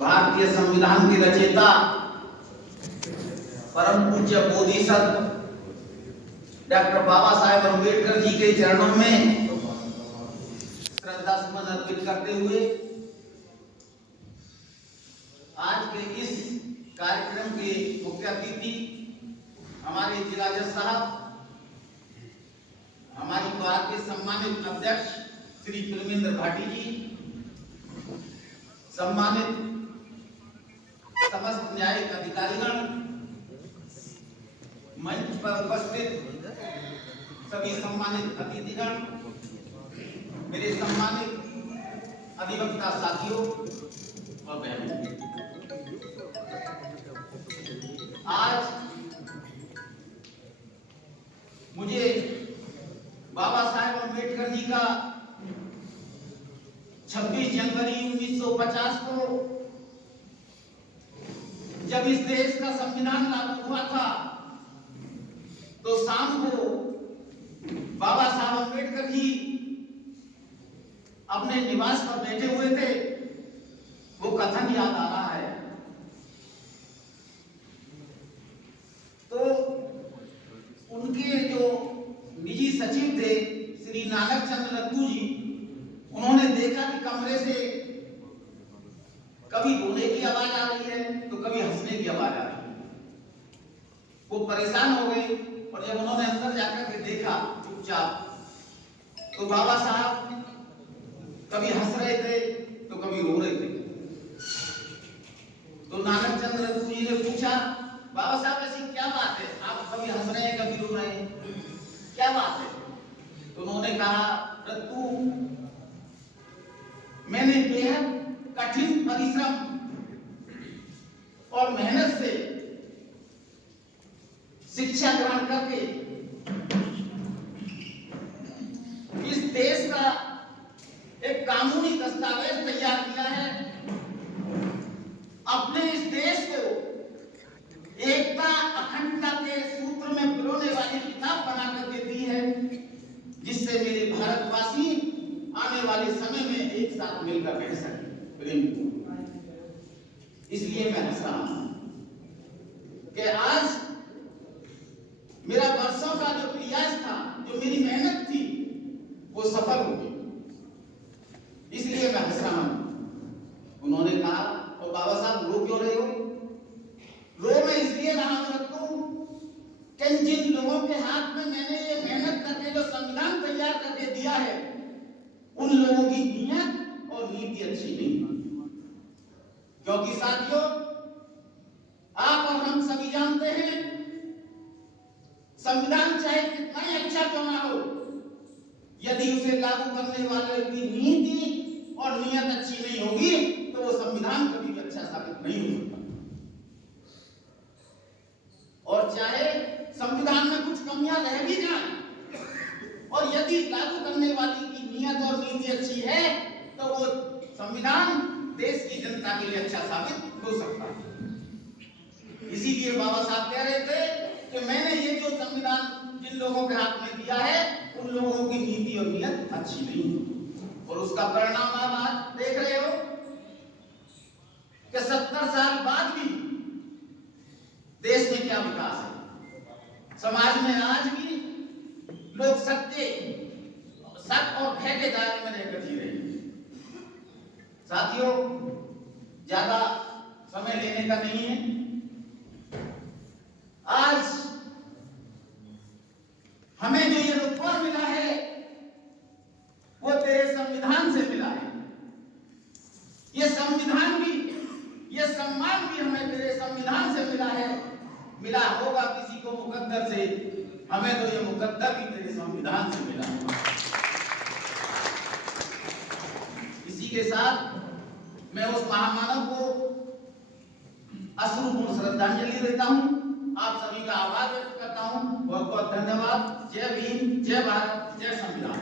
भारतीय संविधान के रचयिता परम पूज्य बोधिसत्व डॉक्टर बाबा साहेब अम्बेडकर जी के चरणों में श्रद्धा सुमन अर्पित करते हुए आज के इस कार्यक्रम के मुख्य अतिथि हमारे जिला जज साहब, हमारी बार के सम्मानित अध्यक्ष श्री कुलविंदर भाटी जी, सम्मानित समस्त न्यायिक अधिकारीगण, मंच पर उपस्थित सभी सम्मानित अतिथिगण, मेरे सम्मानित अधिवक्ता साथियों और बहनों, आज मुझे बाबा साहेब अम्बेडकर जी का 26 जनवरी 1950 को जब इस देश का संविधान लागू हुआ था तो शाम को बाबा साहब अम्बेडकर जी अपने निवास पर बैठे हुए थे। वो कथन याद आ रहा है। तो उनके जो निजी सचिव थे श्री नानक चंद्र रत्तू जी, उन्होंने देखा कि कमरे से कभी रोने की आवाज आ रही है तो कभी हंसने की आवाज आ रही है। वो परेशान हो गए और जब उन्होंने अंदर जाकर के देखा चुपचाप, तो बाबा साहब कभी हंस रहे थे तो कभी रो रहे थे। तो नानक चंद्र रत्तू जी ने पूछा, बाबा साहब ऐसी क्या बात है, आप कभी हंस रहे हैं कभी रो रहे हैं, क्या बात है? तो उन्होंने कहा, रत्तू, मैंने बेहद कठिन परिश्रम और मेहनत से शिक्षा ग्रहण करके इस देश का एक कानूनी दस्तावेज तैयार किया है। अपने इस देश को एकता अखंडता के सूत्र में पिरोने वाली किताब बना करके दी है, जिससे मेरे भारतवासी आने वाले समय में एक साथ मिलकर रह सके। इसलिए मैं हंस रहा हूं कि आज मेरा वर्षों का जो प्रयास था, जो मेरी मेहनत थी, वो सफल हो गई। इसलिए मैं हंस रहा हूं। उन्होंने कहा, और बाबा साहब रो क्यों रहे हो? रो मैं इसलिए रहा हूं कि जिन लोगों के हाथ में मैंने ये मेहनत करके जो संविधान तैयार करके दिया है, उन लोगों की नीयत और नीति अच्छी नहीं। क्योंकि साथियों, आप और हम सभी जानते हैं, संविधान चाहे कितना ही अच्छा क्यों ना हो, यदि उसे लागू करने वाले की नीति और नीयत अच्छी नहीं होगी तो वो संविधान कभी भी अच्छा साबित नहीं हो सकता। और चाहे संविधान में कुछ कमियां रह भी जाएं, और यदि लागू करने वाली की नीयत और नीति अच्छी है तो वो संविधान देश की जनता के लिए अच्छा साबित हो सकता है। इसीलिए बाबा साहब कह रहे थे कि मैंने ये जो संविधान जिन लोगों के हाथ में दिया है, उन लोगों की नीति और नीयत अच्छी नहीं है। और उसका परिणाम आप देख रहे हो कि 70 साल बाद भी देश में क्या विकास है। समाज में आज भी लोग सत्य और भय के दायरे में रहकर जी रहे हैं। साथियों, ज्यादा समय लेने का नहीं है। आज हमें जो ये रुतबा मिला है वो तेरे संविधान से मिला है। ये संविधान भी, ये सम्मान भी हमें तेरे संविधान से मिला है। मिला होगा किसी को मुकद्दर से, हमें तो ये मुकद्दर भी तेरे संविधान से मिला है। इसी के साथ मैं उस महामानव को अश्रुपूर्ण श्रद्धांजलि देता हूं। आप सभी का आभार व्यक्त करता हूं। बहुत बहुत धन्यवाद। जय भीम, जय भारत, जय संविधान।